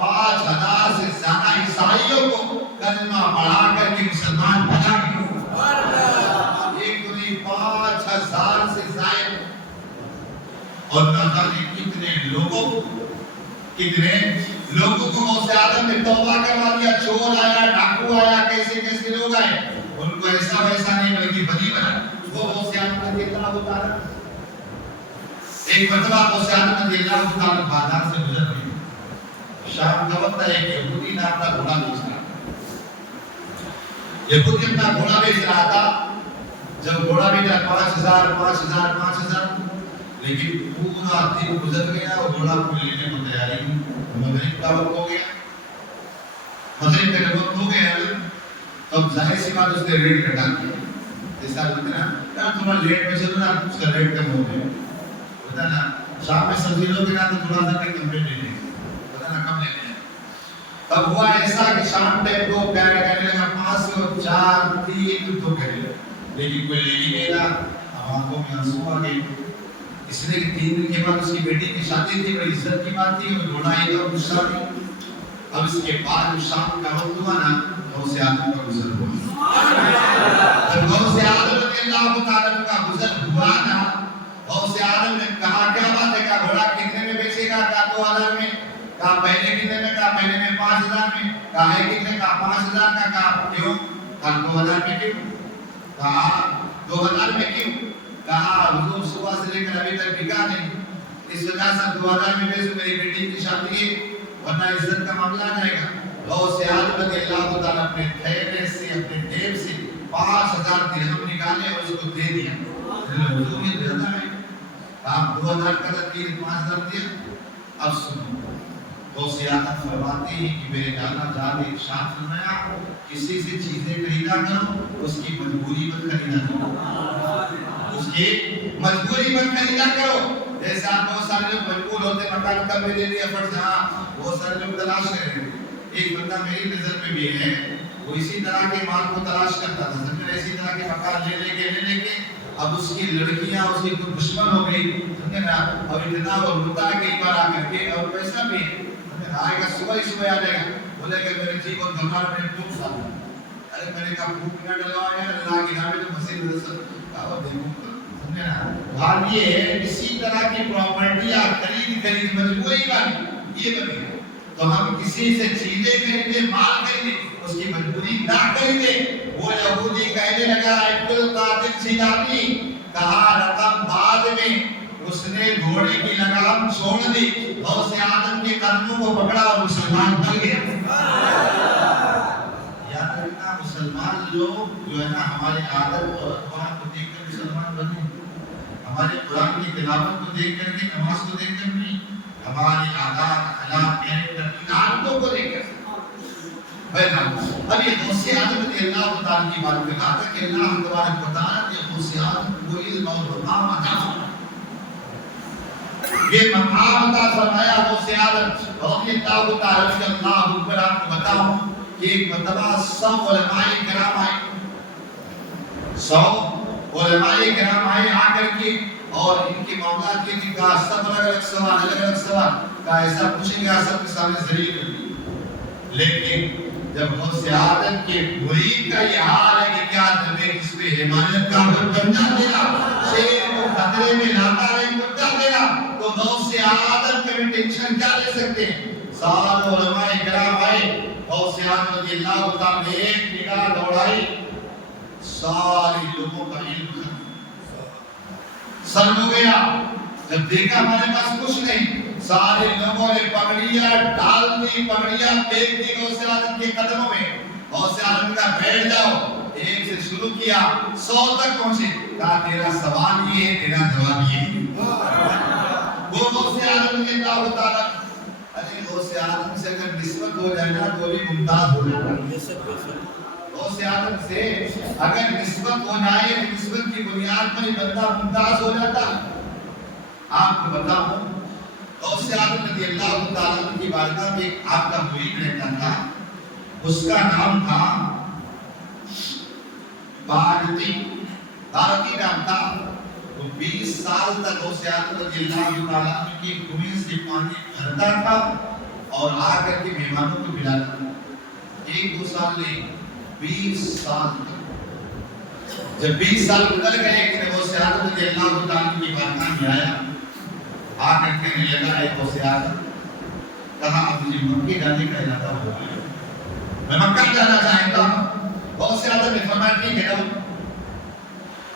5,000 سے زیادہ عیسائیوں کو کلمہ پڑھا کر کے مسلمان بنا گئے. ایک تو نہیں 5,000 سے زائد. اور نہ جانے کتنے لوگوں کو غوث اعظم نے توبہ کروا دیا. چور آیا, ڈاکو آیا, کیسے لوگ آئے, ان کو ایسا ویسا نہیں بلکہ بنی بنا. وہ غوث اعظم رضی اللہ تعالیٰ ایک مرتبہ غوث اعظم رضی اللہ تعالیٰ بازار سے گزر رہے. شام کا وقت ہے, ایک یہودی نے اپنا گھوڑا بیچ رہا تھا. یہودی اپنا گھوڑا بیچ رہا تھا. جب گھوڑا بیچ رہا 5,000 لیکن پورا دن گزر گیا اور گھوڑا کو لینے کو تیاری نہیں. مغرب کا وقت ہو گیا, مغرب کا وقت ہو گیا. تب ظاہر سی بات اس نے ریٹ گھٹا دیا. جیسا بولتے نا یار تھوڑا لیٹ میں چلو نا, اس کا ریٹ کم ہو گیا. بتا نا شام میں سبزی لو گے نا تو تھوڑا سا کم ریٹ لے لیں, بتا نا کم لے لیں. تب ہوا ایسا کہ شام ٹائم کو پیارا کرنے لگا 500 4 3 تو کرے, لیکن کوئی لے ہی نہیں رہا. آنکھوں میں آنسو آ گئے. اس لیے 3 دن کے بعد اس کی بیٹی کی شادی تھی, بڑی عزت کی بات تھی, اور گھوڑا ہی تھا, غصہ تھی. اب اس کے بعد شام کا وقت ہوا نا, غوث اعظم کا گزر ہوا. جب غوث اعظم رضی اللہ تعالیٰ کا گزر ہوا نا, غوث اعظم نے کہا کیا بات ہے, کہا گھوڑا کتنے میں بیچے گا, کہا 2,000 میں, کہا پہلے کتنے میں, کہا پہلے میں 5,000 میں, کہا ہے کتنے, کہا 5,000 کا, کہا کیوں, کہا 2,000 میں کیوں, کہا 2,000 میں کیوں, کہا حضور صبح سے لے کر ابھی تک بکا نہیں, اس وجہ سے 2,000 میں بیچو, میری بیٹی کی شادی ہے, ورنہ عزت کا معاملہ آ جائے گا. غوث اعظم رضی اللہ تعالیٰ اپنے تھیلے سے, اپنے جیب سے 5,000 درہم نکالے اور اس کو دے دیا. حضور یہ زیادہ ہے, آپ 2,000 کا تھا, 5,000 دیا. اب سنو, غوث اعظم فرماتے ہیں کہ میرے نانا جان نے ارشاد فرمایا, کسی سے چیزیں خریدا کرو, اس کی مجبوری مت خریدا کرو, اس کی مجبوری مت خریدا کرو. جیسے آپ بہت سارے لوگ مجبور ہوتے, مکان کب میں دے دیا فرض, ہاں بہت سارے لوگ تلاش کر رہے ہیں. ایک بندہ میری نظر میں بھی ہے, وہ اسی طرح کے مال کو تلاش کرتا تھا, سمجھے, اسی طرح کے مکان لے کے اب اس کی لڑکیاں اس کی کوئی دشمن ہو گئی, سمجھے نا, اور اتنا وہ روتا ہے کئی بار آ کر کے, اور پیسہ بھی آئے گا صبح ہی آ جائے گا, بولے کہ میرے جی کو گھبراہٹ میں ٹوٹ سا, ارے میں نے کہا بھوک نہ ڈلوایا, اللہ کی نام میں تو مسیح رسول کہا دیکھو, سمجھے نا. بات یہ ہے اسی طرح کی پراپرٹیاں خرید مجبوری والی یہ بنی, تو ہم کسی سے چیزیں خریدیں, مال خریدیں, اس کی مجبوری نہ خریدیں. وہ یہودی کہنے لگا عبد القادر جیلانی, کہا رقم بعد میں, اس نے گھوڑے کی لگام چھوڑ دی, غوث اعظم کے قدموں کو پکڑا اور مسلمان بن گیا. یاد رکھنا, مسلمان لوگ جو ہے نا ہمارے عادت اور قرآن کو دیکھ کر مسلمان بنے, ہمارے قرآن کی تلاوت کو دیکھ کر کے, نماز کو دیکھ کر نہیں, ہماری عادات اخلاق کیریکٹر عادتوں کو دیکھ کر. اب یہ غوث اعظم رضی اللہ تعالیٰ کی بات میں کہا تھا کہ اللہ تبارک و تعالیٰ نے غوث اعظم کو علم اور مقام عطا فرمایا. یہ مقام عطا فرمایا غوث اعظم رضی اللہ تعالیٰ عنہ. اللہ اکبر. آپ کو بتاؤں کہ ایک مرتبہ 100 علماء کرام آئے, 100 علماء کرام آئے آ کر کے, اور ان کے معاملات کے لیے کہا سب الگ الگ سوال کہا ایسا پوچھیں گے, سب کے سامنے ذلیل کر دیں. لیکن جب غوث اعظم کے مرید کا یہ حال ہے کہ کیا تمہیں کس پہ حمایت کا بننا دینا, شیر کو خطرے میں لاتا رہے کتا دینا, تو غوث اعظم کے بھی ٹینشن کیا لے سکتے ہیں. سارے علماء کرام آئے, غوث اعظم رضی اللہ تعالیٰ نے ایک نگاہ دوڑائی, سارے لوگوں کا علم سر ہو گیا. جب دیکھا ہمارے پاس کچھ نہیں, سارے لوگوں نے پگڑیاں ڈال دی, پگڑیاں پھینک دی غوث اعظم کے قدموں میں. غوث اعظم کا بیٹھ جاؤ, ایک سے شروع کیا 100 تک پہنچے, کہا تیرا سوال یہ ہے, تیرا جواب یہ ہے. وہ غوث اعظم رضی اللہ تعالیٰ, ارے غوث اعظم سے اگر نسبت ہو جائے نا تو بھی ممتاز ہو جائے. غوث اعظم سے اگر نسبت ہو جائے تو نسبت کی بنیاد پر بندہ ممتاز ہو جاتا. آپ کو بتاؤں, غوث اعظم رضی اللہ تعالیٰ عنہ کی بارگاہ میں ایک آپ کا مرید رہتا تھا, اس کا نام تھا بارتی نام تھا. وہ 20 سال تک غوث اعظم رضی اللہ تعالیٰ عنہ کی کنویں سے پانی بھرتا تھا, اور آ کر کے مہمانوں کو بلاتا، 1-2 سال نہیں 20 سال تک۔ جب 20 سال گزر گئے کہ غوث اعظم رضی اللہ تعالیٰ کی بارگاہ میں آیا، آ کر کہنے لگا ہے غوث اعظم، کہا اب مجھے مکے جانے کا ارادہ ہو گیا، میں مکہ جانا چاہتا ہوں۔ غوث اعظم نے فرمایا ٹھیک ہے جاؤ۔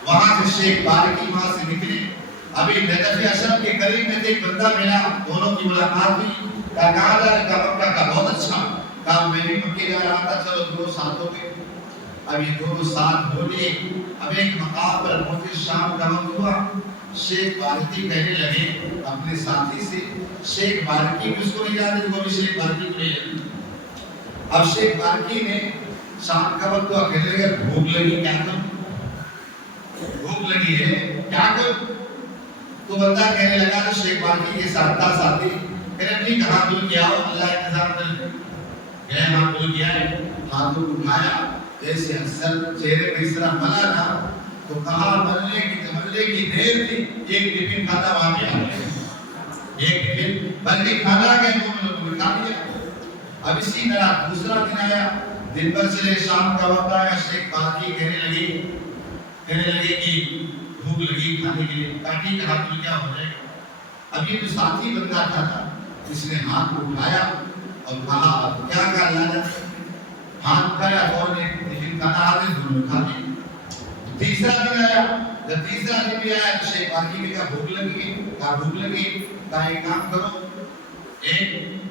وہاں سے شیخ بارکی وہاں سے نکلے، ابھی نجف اشرف کے قریب میں ایک بندہ ملا، دونوں کی ملاقات ہوئی، کہا جا رہا کا مکہ کا بہت اچھا، کہا میں بھی مکے جا رہا تھا، چلو 2 سال ہو گئے۔ اب یہ 2 سال ہو گئے، اب ایک مقام پر موت شام کا وقت ہوا، شیخ بارکی کہنے لگے اپنے ساتھی سے، شیخ بارکی بھی اس کو نہیں جانتے، وہ بھی شیخ بارکی کو نہیں جانتے۔ اب شیخ بارکی نے شام کا وقت ہوا، کہنے لگے بھوک لگی، کیا کروں؟ بھوک لگی ہے کیا کروں؟ تو بندہ کہنے لگا تو شیخ بارکی کے ساتھی کہنے ٹھیک ہاتھ دھل کے آؤ، اللہ انتظام کر گئے، ہاتھ دھل کے آئے، ہاتھ کو اٹھایا، جیسے اکثر چہرے پہ اس طرح ملا نا، تو کہا ملنے کی دیر تھی، ایک ٹفن کھاتا وہاں پہ آ گیا، ایک ٹفن بلکہ کھانا گئے تو میں کھا لیا۔ اب اسی طرح دوسرا دن آیا، دن بھر چلے، شام کا وقت آیا، شیخ بارکی کہنے لگے کہ بھوک لگی کھانے کے لیے، کاٹی کا ہاتھ کیا ہو جائے گا۔ اب یہ جو ساتھی بندہ تھا اس نے ہاتھ کو اٹھایا اور کہا کیا کہا لانا، ہاتھ اٹھایا اور نے ٹفن کھانا ہاتھ میں دونوں کھا لیا۔ تیسرا دن آیا، جب تیسرا دن بھی آیا تو شیخ بارکی نے کہا بھوک لگی، کہا ایک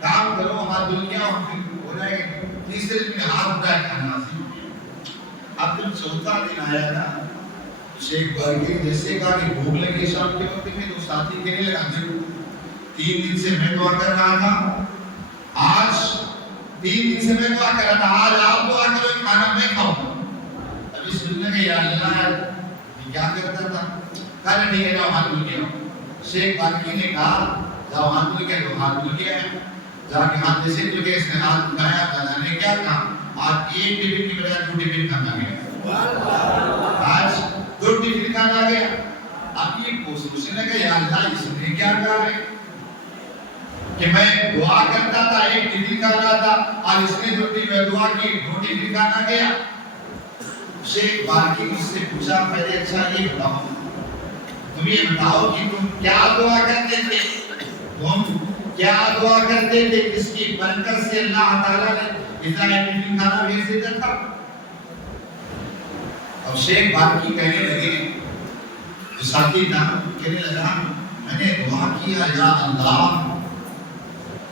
کام کرو، ہاتھ دھل گیا ہو جائے گا۔ تیسرے دن ہاتھ اٹھایا کھانا نصیب ہو گیا۔ اب جب چوتھا دن آیا نا، شیخ بارکی جیسے کہا کہ بھوک لگی شام کے وقت میں، تو ساتھی کہنے لگا دیکھو 3 دن سے میں دعا کر رہا تھا، آج 3 دن سے میں دعا کر رہا تھا، آج آپ دعا کرو کھانا میں کھاؤں۔ ابھی سننے کے یا اللہ یہ کیا کرتا تھا، کہا ٹھیک ہے جاؤ ہاتھ دھل کے آؤ۔ شیخ بارکی نے کہا جاؤ ہاتھ دھل کے آؤ، ہاتھ دھل کے آئے، جا کے ہاتھ جیسے دھل کے اس نے ہاتھ اٹھایا، دادا نے کیا کہا آج ایک ٹفن کی بجائے 2 ٹفن کھانا گیا، آج 2 ٹفن کھانا گیا۔ اب یہ پوچھنے لگا یا اللہ اس نے کیا کہا ہے کہ میں دعا کرتا تھا 1 ٹفن کھانا تھا، آج اس نے 2 ٹفن دعا کی 2 ٹفن کھانا گیا۔ شیخ بارکی مجھ سے پوچھا پہلے اچھا یہ بتاؤ، تم یہ بتاؤ کہ تم کیا دعا کرتے تھے، جس کی برکت سے اللہ تعالیٰ نے اتنا ٹفن کھانا بھیج دیتا تھا؟ اب شیخ بارکی کہنے لگے، جو ساتھی تھا کہنے لگا میں نے دعا کیا یا اللہ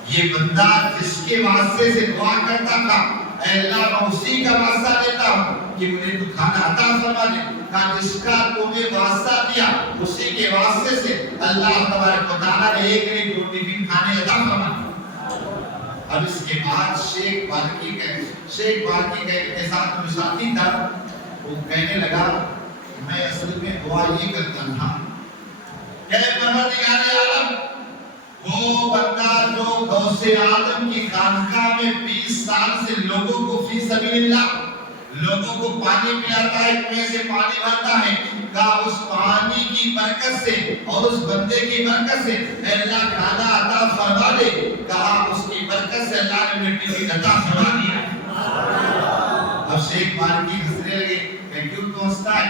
یہ بندہ جس کے واسطے سے دعا کرتا تھا، اے اللہ میں اسی کا واسطہ لیتا ہوں کہ مجھے تو کھانا عطا فرما دے، کہا جس کا تمہیں واسطہ دیا اسی کے واسطے سے اللہ تبارک و تعالیٰ نے 1 2 ٹفن کھانے عطا فرما دے۔ اب اس کے بعد شیخ بارکی کے ساتھ جو ساتھی تھا وہ کہنے لگا میں اصل میں دعا یہ کرتا تھا کہ پروردگار عالم وہ بندہ جو غوث اعظم کی خانقاہ میں 20 سال سے لوگوں کو فی سبیل اللہ لوگوں کو پانی پلاتا ہے، کنویں سے پانی بھرتا ہے، کہا اس پانی کی برکت سے اور اس بندے کی برکت سے اے اللہ کھانا عطا فرما دے، کہا اس کی برکت سے اللہ نے مٹی کی عطا فرما دیا۔ اب شیخ بارکی ہنسنے لگے کہ کیوں تو ہنستا ہے،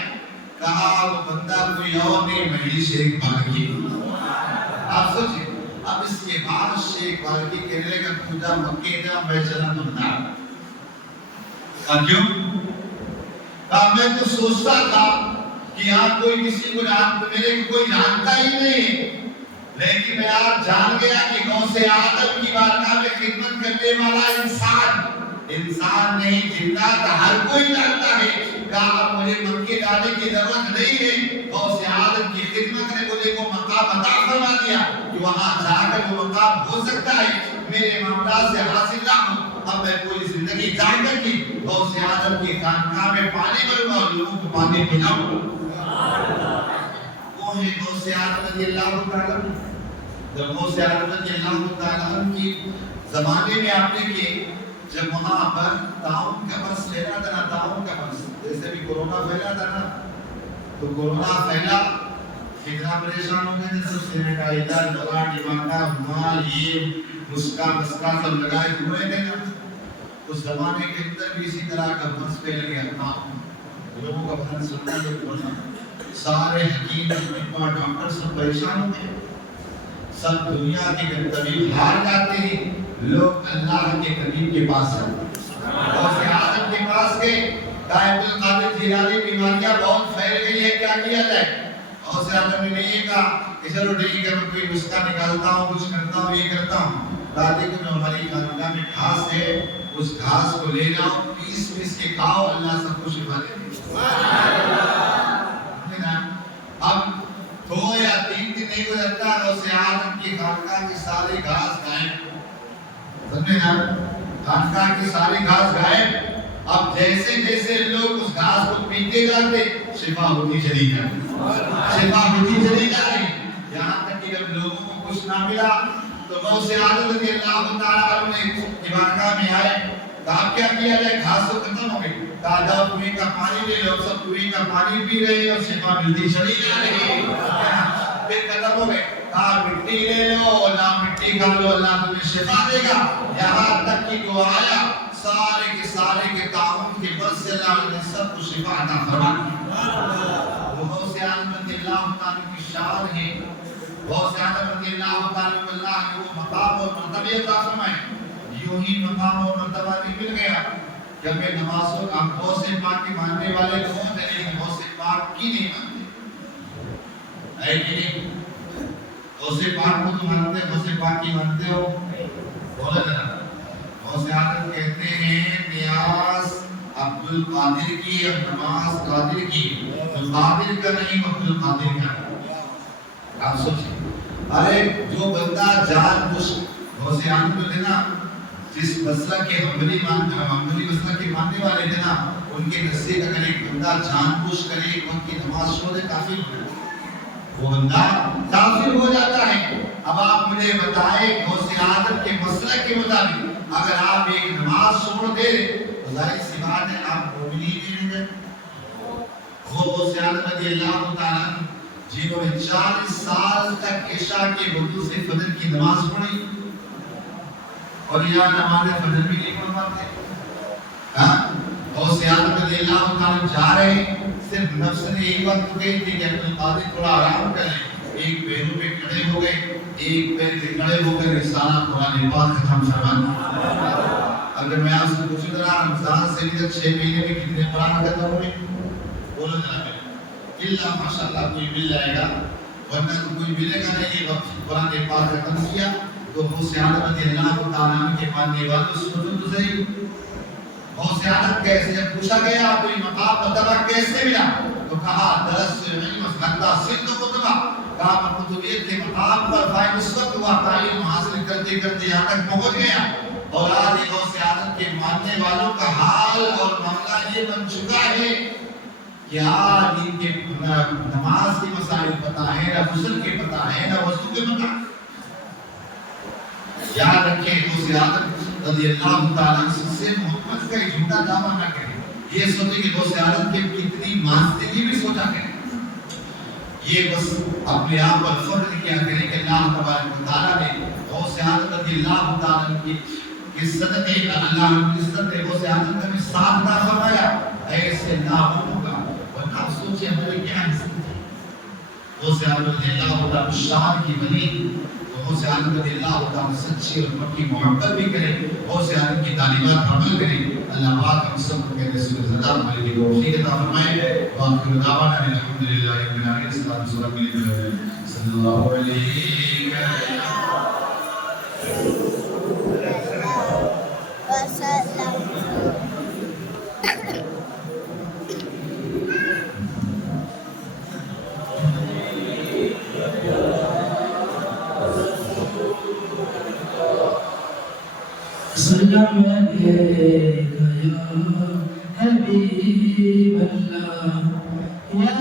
کہا وہ بندہ کوئی اور نہیں میں ہی شیخ بارکی ہوں۔ آپ سوچیں اب اس کے بعد شیخ بارکی کہنے لگا تو جا مکے جا میں چلا تو بتا، کیوں؟ میں تو سوچتا تھا کہ یہاں کوئی کسی کو میرے کوئی جانتا ہی نہیں، لیکن میں آج جان گیا کہ غوث اعظم کی بارگاہ میں خدمت کرنے والا انسان نہیں جنات ہر کوئی جانتا ہے، کہا مجھے مکے جانے کی ضرورت نہیں ہے، غوث اعظم کی خدمت نے مجھے وہ مقام عطا فرما دیا کہ وہاں جا کر وہ مقام ہو سکتا ہے میرے معاملات سے حاصل نہ ہو، اب میں پوری زندگی جا کر کی غوث اعظم کی خانقاہ میں پانی بھروں اور لوگوں کو پانی پلاؤں۔ کون ہے غوث اعظم رضی اللہ تعالیٰ؟ جب غوث اعظم رضی اللہ تعالیٰ کی زمانے میں آپ نے کہ جب وہاں پر تعاون کا بس پھیلا تھا نا، تعاون کا بس جیسے بھی کورونا پھیلا تھا نا، تو کورونا پھیلا کتنا پریشان ہو گئے تھے، سب سینیٹائزر دوا ڈبانا مال یہ مسکا سب لگائے ہوئے تھے نا، اس زمانے کے اندر بھی اسی طرح کا بس پھیل گیا تھا، لوگوں کا بھن سننا جو بولا، سارے حکیم ڈاکٹر سب پریشان ہو گئے، سب دنیا کے طبیب ہار جاتے ہیں، لوگ اللہ کے طبیب کے پاس آتے اور سیاست کے پاس گئے، عبد القادر جیلانی بیماریاں بہت پھیل گئی ہے، کیا کیا جائے؟ اور سیاست نے نہیں کہا کہ چلو ٹھیک ہے میں کوئی نسخہ نکالتا ہوں، کچھ کرتا ہوں، یہ کرتا ہوں، دادی کو جو ہماری خاندان میں گھاس ہے اس گھاس کو لے جاؤ، پیس کے کھاؤ، اللہ سب کو شفا دے دے۔ اب 2 یا 3 دن نہیں گزرتا تو سیاست کی خانقاہ کی ساری گھاس غائب، سمجھے نا، خانقاہ کی ساری گھاس غائب۔ اب جیسے جیسے لوگ اس گھاس کو پیتے جاتے شفا ہوتی چلی جاتی، شفا ہوتی چلی جاتی، یہاں تک کہ جب لوگوں کو کچھ نہ ملا تو غوث اعظم رضی اللہ تعالیٰ عنہ نے بارگاہ میں آئے، کہا کیا کیا جائے، گھاس تو ختم ہو گئی، کہا جاؤ کنویں کا پانی لے لو، سب کنویں کا پانی پی رہے اور شفا ملتی چلی جا رہی، پھر ختم ہو گئے، کہا مٹی لے لو، اللہ مٹی کھا لو، اللہ تمہیں شفا دے گا، یہاں تک کہ جو آیا سارے کے تعاون کے بس سے اللہ نے سب کو شفا عطا فرما دی۔ غوث اعظم رضی اللہ تعالیٰ کی شان ہے، غوث اعظم رضی اللہ تعالیٰ کو اللہ نے وہ مقام اور مرتبہ عطا فرمائے، یوں ہی مقام اور مرتبہ بھی مل گیا۔ جب میں نمازوں کا غوث پاک کے ماننے والے کون ہیں، لیکن غوث پاک کی نہیں مانتے، ہے کہ نہیں؟ غوث پاک کو تو مانتے، غوث پاک کی مانتے ہو؟ بولا ذرا۔ غوث اعظم کہتے ہیں نیاز عبد القادر کی اور نماز قادر کی، قادر کا نہیں عبد القادر کا۔ آپ سوچیں، ارے جو بندہ جان بوجھ غوث اعظم جو تھے نا، جس مسلک کے حنبلی مسلک کے ماننے والے تھے نا، ان کے نزدیک اگر ایک بندہ جان بوجھ کر ایک وقت کی نماز چھوڑ دے کافر ہو جاتا ہے، وہ بندہ کافر ہو جاتا ہے۔ اب آپ مجھے بتائیں غوث اعظم کے مسلک کے مطابق اگر آپ ایک نماز چھوڑ دے تو ظاہر سی بات ہے آپ مومن ہی نہیں ہیں۔ غوث اعظم رضی اللہ تعالیٰ جنہوں نے 40 سال تک عشاء کے وضو سے فجر کی نماز پڑھی اور یہ نماز فجر بھی نہیں پڑھ پاتے، غوث اعظم رضی اللہ تعالیٰ جا رہے ہیں، صرف نفس نے یہی وقت کہی تھی کہ عبد القادر تھوڑا آرام کریں، ایک پیروں پہ کھڑے ہو گئے، ایک پیر پہ کھڑے ہو کر رسالہ قرآن پاک ختم فرمایا۔ اگر میں آپ سے پوچھوں ذرا رمضان سے لے کر 6 مہینے میں کتنے قرآن ختم ہوئے؟ بولو ذرا، اللہ ماشاءاللہ کوئی مل جائے گا، ورنہ تو کوئی ملے گا نہیں۔ یہ وقت قرآن پاک ختم کیا تو غوث اعظم رضی اللہ تعالیٰ کے ماننے والوں سوچو تو صحیح، غوث اعظم کیسے، جب پوچھا گیا آپ کو یہ مقام مرتبہ کیسے ملا تو کہا درس علم خندہ سندھ کتبہ، کہا میں کتبیت کے مقام پر فائد اس وقت ہوا تعلیم حاصل کرتے کرتے یہاں تک پہنچ گیا۔ اولاد غوث اعظم کے ماننے والوں کا حال اور معاملہ یہ بن چکا ہے کہ آج ان کے نماز کے مسائل پتہ ہے، نہ غسل کے پتہ ہے، نہ وضو کے پتہ۔ یاد رکھیں غوث اعظم رضی اللہ تعالیٰ سے محبت کا جھوٹا دعویٰ نہ کریں، یہ سوچیں کہ غوث اعظم کے کتنی مانزدگی بھی سوچا کریں، یہ بس اپنے آپ پر فخر کیا کریں کہ اللہ تبارک و تعالیٰ نے غوث اعظم رضی اللہ تعالیٰ کی صدقے اللہ کی عزت نے غوث اعظم کا بھی ساتھ نہ فرمایا، ایسے نہ ہوگا۔ ورنہ آپ سوچیں ہمیں کیا عزت ہے، غوث اعظم رضی اللہ تعالیٰ شان کی بنی، غوث اعظم رضی اللہ تعالیٰ سچی اور پکی محبت بھی کریں، غوث اعظم کی تعلیمات پر عمل کریں۔ اللہ پاک ہم سب کو کہتے ہیں زندہ ہمارے لیے توفیق عطا فرمائے۔ وآخر دعوانا الحمدللہ رب العالمین، صلی اللہ علیہ وسلم۔ سلام علیکہ یا حبیب اللہ یا